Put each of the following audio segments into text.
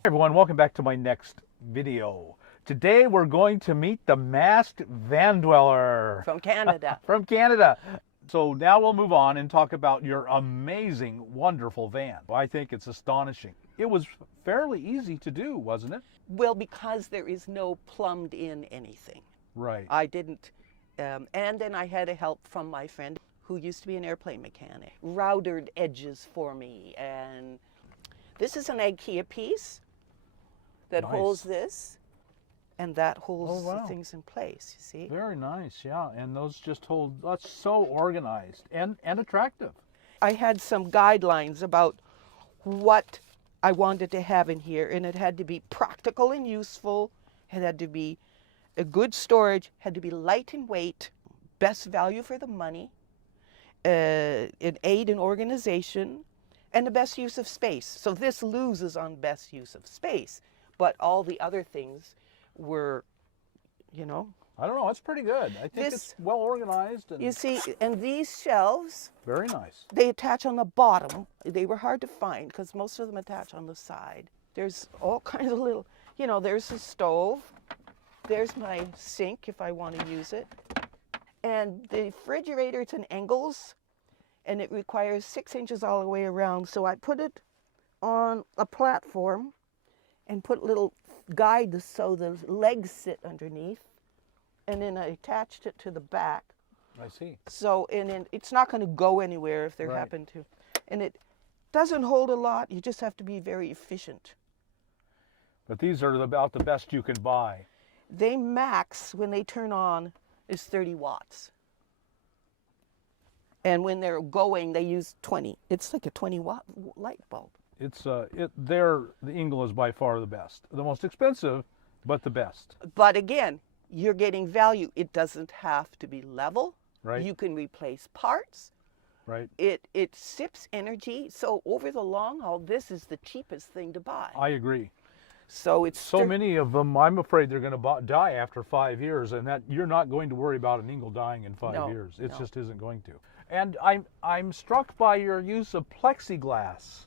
Hey everyone, welcome back to my next video. Today we're going to meet the masked van dweller. From Canada. From Canada. So now we'll move on and talk about your amazing, wonderful van. I think it's astonishing. It was fairly easy to do, wasn't it? Well, because there is no plumbed in anything. Right. I didn't, and then I had a help from my friend who used to be an airplane mechanic. Routered edges for me, and this is an IKEA piece that Nice. holds this, and that holds wow. the things in place, you see? Very nice, yeah. And those just hold, that's so organized and attractive. I had some guidelines about what I wanted to have in here, and it had to be practical and useful. It had to be a good storage, had to be light in weight, best value for the money, an aid in organization, and the best use of space. So this loses on best use of space, but all the other things were, you know. I don't know, it's pretty good. I think it's well organized. And you see, and these shelves, very nice. they attach on the bottom. They were hard to find because most of them attach on the side. There's all kinds of little, you know, there's a stove. There's my sink if I want to use it. And the refrigerator, it's an Engle's, and it requires 6 inches all the way around. So I put it on a platform and put little guides so the legs sit underneath. And then I attached it to the back. I see. So, and then it's not going to go anywhere if there happen to. And it doesn't hold a lot. You just have to be very efficient. But these are about the best you can buy. They max, when they turn on, is 30 watts. And when they're going, they use 20. It's like a 20-watt light bulb. It's the Engle is by far the best. The most expensive, but the best. But again, you're getting value. It doesn't have to be level. Right. You can replace parts. Right. It sips energy. So over the long haul, this is the cheapest thing to buy. I agree. So it's so many of them. I'm afraid they're going to die after 5 years, and that you're not going to worry about an Engle dying in 5 years. It just isn't going to. And I'm struck by your use of plexiglass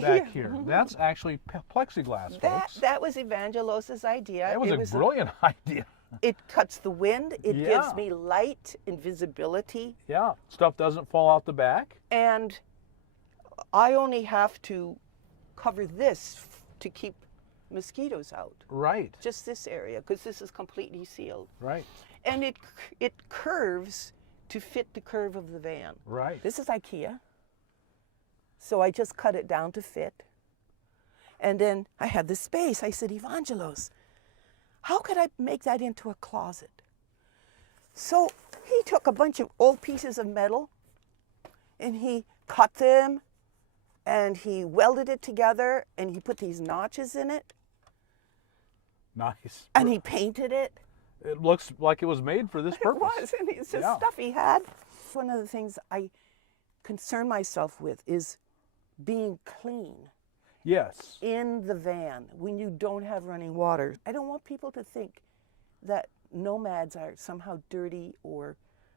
back here. That's actually plexiglass, folks. That was Evangelos's idea. It was a brilliant idea. It cuts the wind. It gives me light and visibility. Yeah, stuff doesn't fall out the back. And I only have to cover this to keep mosquitoes out. Right. Just this area, because this is completely sealed. Right. And it curves to fit the curve of the van. Right. This is IKEA. So I just cut it down to fit. And then I had the space. I said, Evangelos, how could I make that into a closet? So he took a bunch of old pieces of metal and he cut them and he welded it together and he put these notches in it. Nice. And he painted it. It looks like it was made for this purpose. It was, and it's just stuff he had. One of the things I concern myself with is being clean. Yes. In the van when you don't have running water. I don't want people to think that nomads are somehow dirty or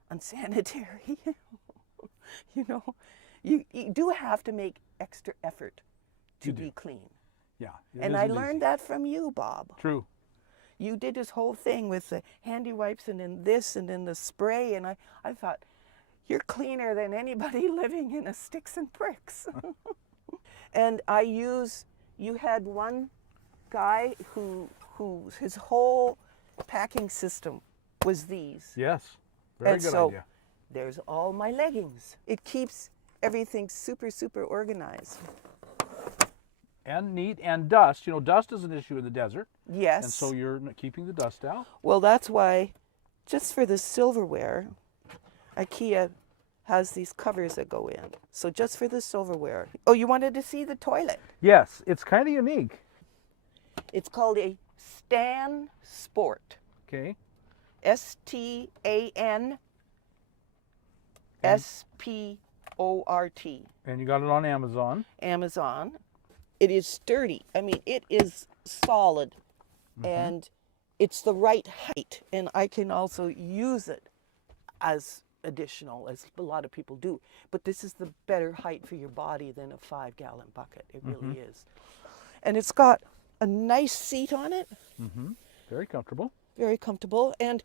unsanitary. You know, you do have to make extra effort to be clean. Yeah. And I learned that from you, Bob. True. You did this whole thing with the handy wipes and then this and then the spray, and I thought, you're cleaner than anybody living in a sticks and bricks. And you had one guy who his whole packing system was these. Yes, very good idea. There's all my leggings. It keeps everything super, super organized. And neat, and dust. You know, dust is an issue in the desert. Yes. And so you're keeping the dust out. Well, that's why, just for the silverware, IKEA has these covers that go in. So just for the silverware. Oh, you wanted to see the toilet? Yes, it's kind of unique. It's called a Stansport. Okay. STANSPORT. And you got it on Amazon. Amazon. It is sturdy. I mean, it is solid. And it's the right height. And I can also use it as additional, as a lot of people do. But this is the better height for your body than a 5-gallon bucket. It really is. And it's got a nice seat on it. Mm-hmm. Very comfortable. Very comfortable. And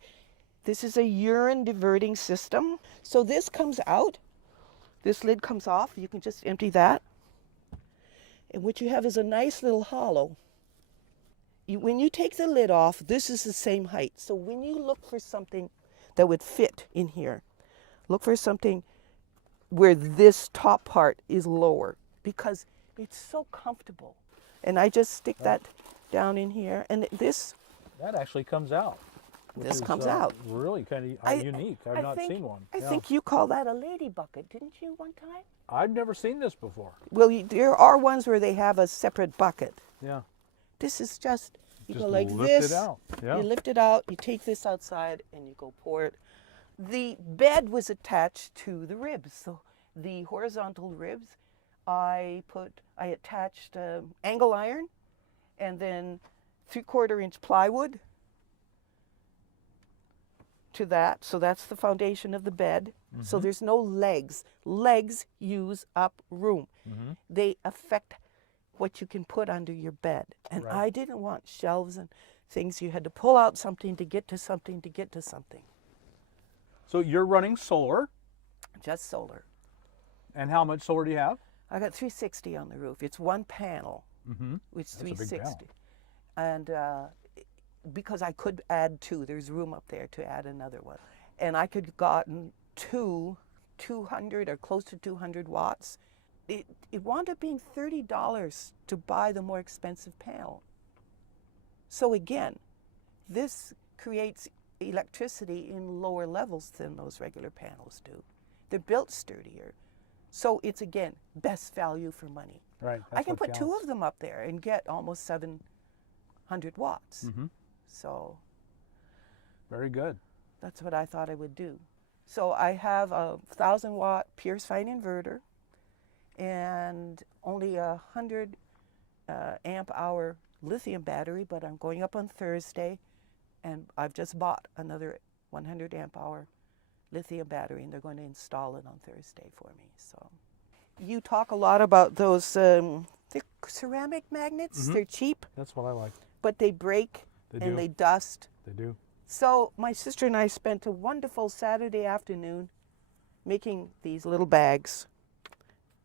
this is a urine diverting system. So this comes out. This lid comes off. You can just empty that. And what you have is a nice little hollow. When you take the lid off, this is the same height. So when you look for something that would fit in here, look for something where this top part is lower, because it's so comfortable. And I just stick that down in here, and this... That actually comes out. This comes out. Really kind of unique. I've not seen one. I think you call that a lady bucket, didn't you, one time? I've never seen this before. Well, there are ones where they have a separate bucket. Yeah. This is just, you Just go like lift this. it out. Yeah. You lift it out, you take this outside, and you go pour it. The bed was attached to the ribs. So the horizontal ribs, I attached angle iron and then 3/4 inch plywood to that. So that's the foundation of the bed. Mm-hmm. So there's no legs. Legs use up room. Mm-hmm. They affect what you can put under your bed. And I didn't want shelves and things. You had to pull out something to get to something to get to something. So you're running solar. Just solar. And how much solar do you have? I got 360 on the roof. It's one panel. Mm-hmm. It's That's 360. a big panel. And because I could add two, there's room up there to add another one. And I could have gotten 200 or close to 200 watts. It wound up being $30 to buy the more expensive panel. So again, this creates electricity in lower levels than those regular panels do. They're built sturdier. So it's, again, best value for money. Right. I can put two of them up there and get almost 700 watts. Mm-hmm. So very good. That's what I thought I would do. So I have a 1,000-watt pure sine inverter and only a 100 amp hour lithium battery, but I'm going up on Thursday and I've just bought another 100 amp hour lithium battery and they're going to install it on Thursday for me. So you talk a lot about those they're ceramic magnets. Mm-hmm. They're cheap. That's what I like. But they break and they dust. They do. So my sister and I spent a wonderful Saturday afternoon making these little bags.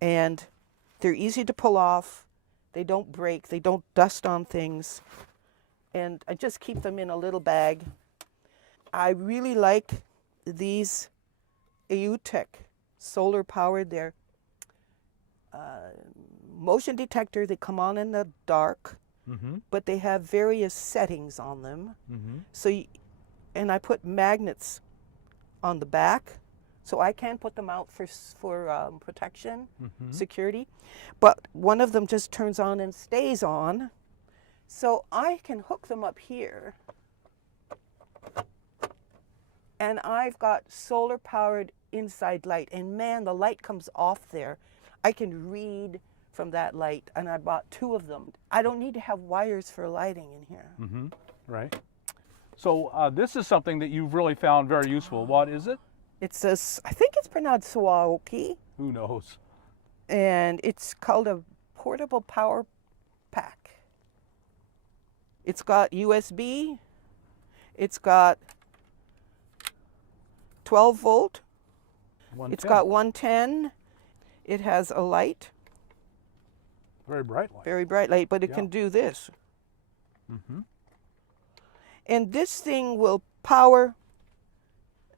And they're easy to pull off. They don't break. They don't dust on things. And I just keep them in a little bag. I really like these Aootek solar powered. They're motion detector. They come on in the dark, mm-hmm. but they have various settings on them. Mm-hmm. So, and I put magnets on the back, so I can put them out for protection, mm-hmm. security. But one of them just turns on and stays on, so I can hook them up here. And I've got solar powered inside light, and man, the light comes off there. I can read from that light, and I bought 2 of them. I don't need to have wires for lighting in here. Mm-hmm. Right. So this is something that you've really found very useful. What is it? It's a, I think it's pronounced Aootek. Who knows? And it's called a portable power pack. It's got USB. It's got 12 volt. 110. It's got 110. It has a light. Very bright light. Very bright light, but it can do this. Mm-hmm. And this thing will power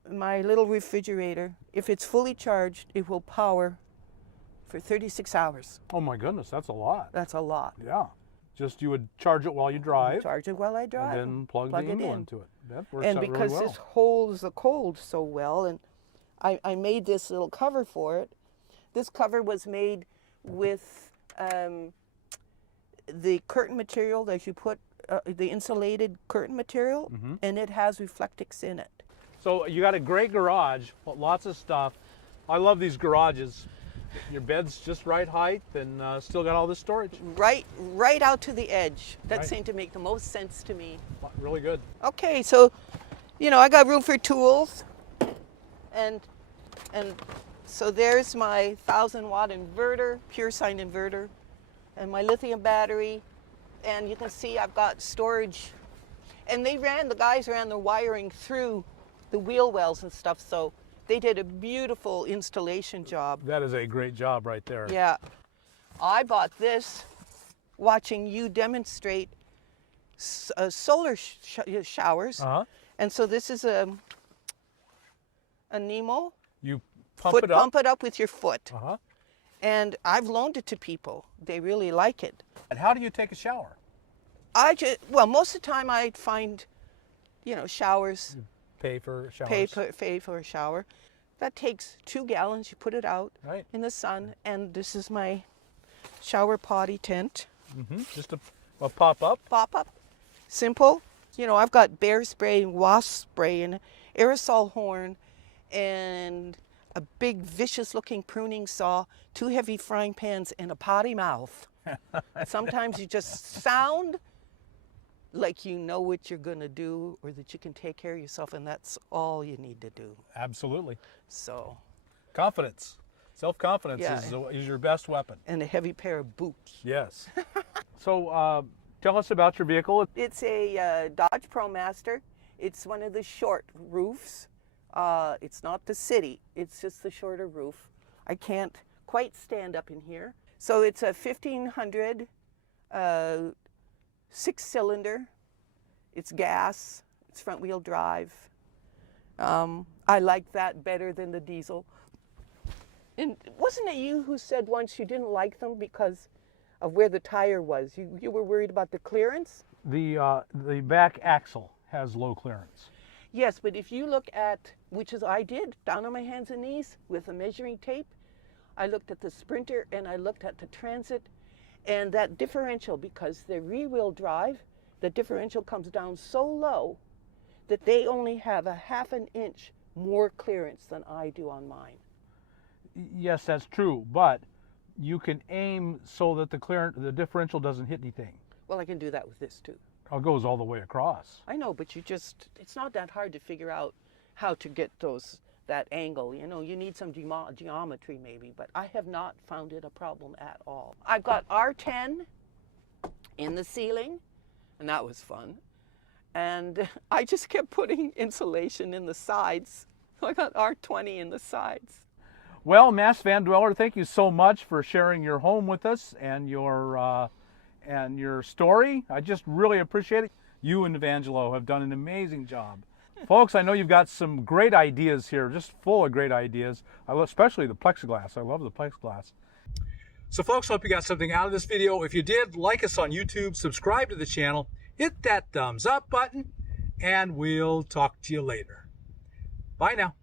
my little refrigerator. If it's fully charged, it will power for 36 hours. Oh my goodness, that's a lot. That's a lot. Yeah. Just you would charge it while you drive. Charge it while I drive. And then plug the Engle into it. That works and out really well. because this holds the cold so well, and I made this little cover for it. This cover was made with the curtain material that you put, the insulated curtain material, mm-hmm. and it has Reflectix in it. So you got a great garage, lots of stuff. I love these garages. Your bed's just right height and still got all this storage. Right out to the edge. That seemed to make the most sense to me. Really good. Okay, so, I got room for tools, and so there's my 1,000-watt inverter, pure sine inverter, and my lithium battery, and you can see I've got storage. And the guys ran the wiring through the wheel wells and stuff, so they did a beautiful installation job. That is a great job right there. Yeah. I bought this watching you demonstrate solar showers. And so this is a Nemo. You pump it up? Pump it up with your foot. And I've loaned it to people. They really like it. And how do you take a shower? Well, most of the time I find, you know, showers. Pay for showers. Pay for a shower. That takes 2 gallons. You put it out right in the sun. And this is my shower potty tent. Just a pop-up? Pop-up. Simple. You know, I've got bear spray, wasp spray, and aerosol horn, and a big vicious-looking pruning saw, 2 heavy frying pans, and a potty mouth. Sometimes you just sound like you know what you're going to do, or that you can take care of yourself, and that's all you need to do. Absolutely. So. Confidence. Self-confidence Yeah. is your best weapon. And a heavy pair of boots. Yes. So tell us about your vehicle. It's a Dodge ProMaster. It's one of the short roofs. It's not the city. It's just the shorter roof. I can't quite stand up in here. So it's a 1500 6-cylinder. It's gas. It's front-wheel drive. I like that better than the diesel. And wasn't it you who said once you didn't like them because of where the tire was? You were worried about the clearance? The back axle has low clearance. Yes, but if you look at, which is I did, down on my hands and knees with a measuring tape, I looked at the Sprinter and I looked at the Transit, and that differential, because the rear-wheel drive, the differential comes down so low that they only have a 1/2 inch more clearance than I do on mine. Yes, that's true, but you can aim so that the differential doesn't hit anything. Well, I can do that with this too. It goes all the way across. I know, but it's not that hard to figure out how to get that angle. You know, you need some geometry maybe, but I have not found it a problem at all. I've got R10 in the ceiling, and that was fun. And I just kept putting insulation in the sides. I got R20 in the sides. Well, Mass Van Dweller, thank you so much for sharing your home with us and your story. I just really appreciate it. You and Evangelo have done an amazing job. Folks, I know you've got some great ideas here, just full of great ideas, especially the plexiglass. I love the plexiglass. So folks, hope you got something out of this video. If you did, like us on YouTube, subscribe to the channel, hit that thumbs up button, and we'll talk to you later. Bye now.